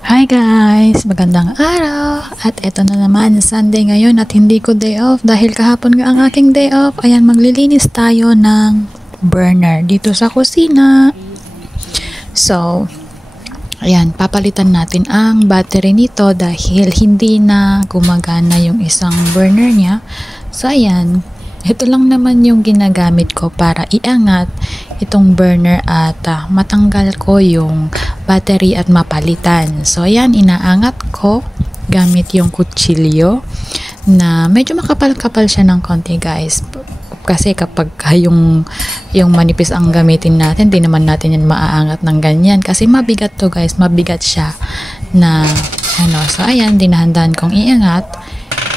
Hi guys! Magandang araw! At eto na naman, Sunday ngayon at hindi ko day off dahil kahapon nga ang aking day off. Ayan, maglilinis tayo ng burner dito sa kusina. So, ayan, papalitan natin ang battery nito dahil hindi na gumagana yung isang burner niya. So, ayan, ito lang naman yung ginagamit ko para iangat itong burner at matanggal ko yung battery at mapalitan. So, ayan, inaangat ko gamit yung kutsilyo na medyo makapal-kapal siya ng konti, guys. Kasi kapag yung manipis ang gamitin natin, di naman natin yan maaangat ng ganyan. Kasi mabigat to, guys. Mabigat siya na ano. So, ayan, dinahandaan kong iangat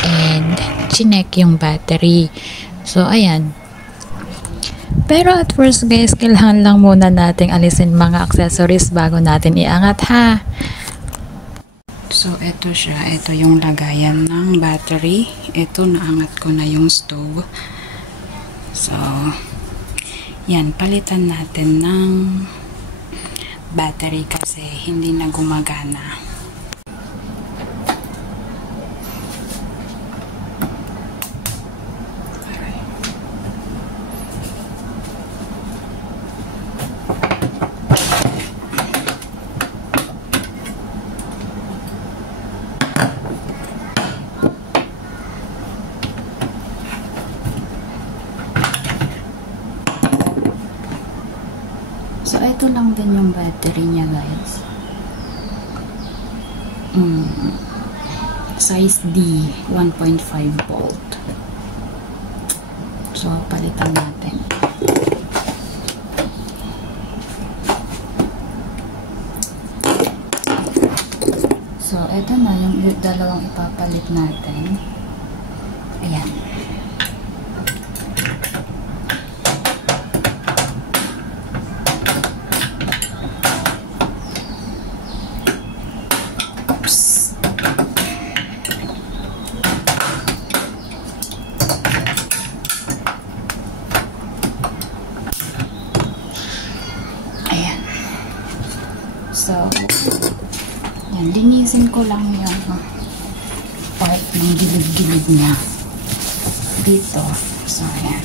and chinek yung battery. So, ayan. Pero at first, guys, kailangan lang muna nating alisin mga accessories bago natin iangat, ha? So, ito siya. Ito yung lagayan ng battery. Ito, naangat ko na yung stove. So, yan. Palitan natin ng battery kasi hindi na gumagana. So, ito lang din yung battery niya, guys. Size D, 1.5 volt. So, palitan natin. So, ito na yung dalawang ipapalit natin. Ayan. So, yan, linisin ko lang yung part ng gilid-gilid niya dito. So, ayan.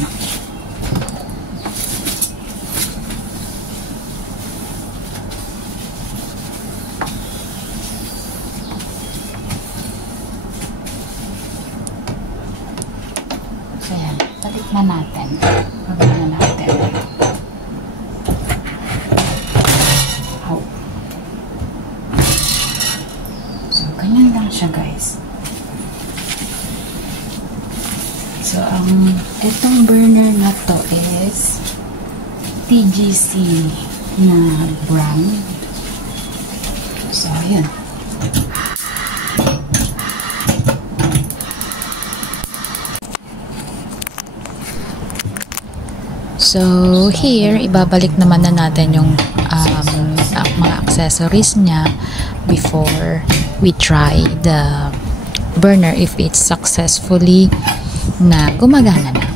So, ayan. Talit na natin. Pagod na natin. Ganyan lang siya, guys. So, itong burner na to is TGC na brand. So, ayan. So, here, ibabalik naman na natin yung mga accessories niya before we try the burner if it's successfully na gumagana na.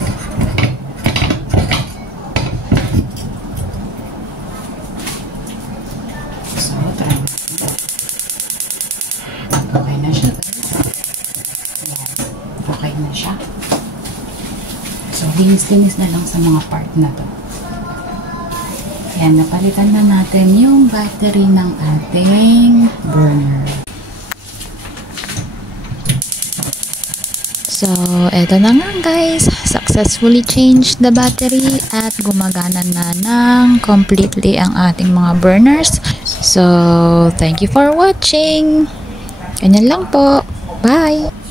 So, try natin. Okay na siya. Okay na siya. So, linis-linis na lang sa mga part na to. Yan, napalitan na natin yung battery ng ating burner. So, eto na nga, guys. Successfully changed the battery at gumagana na ng completely ang ating mga burners. So, thank you for watching. Ganyan lang po. Bye!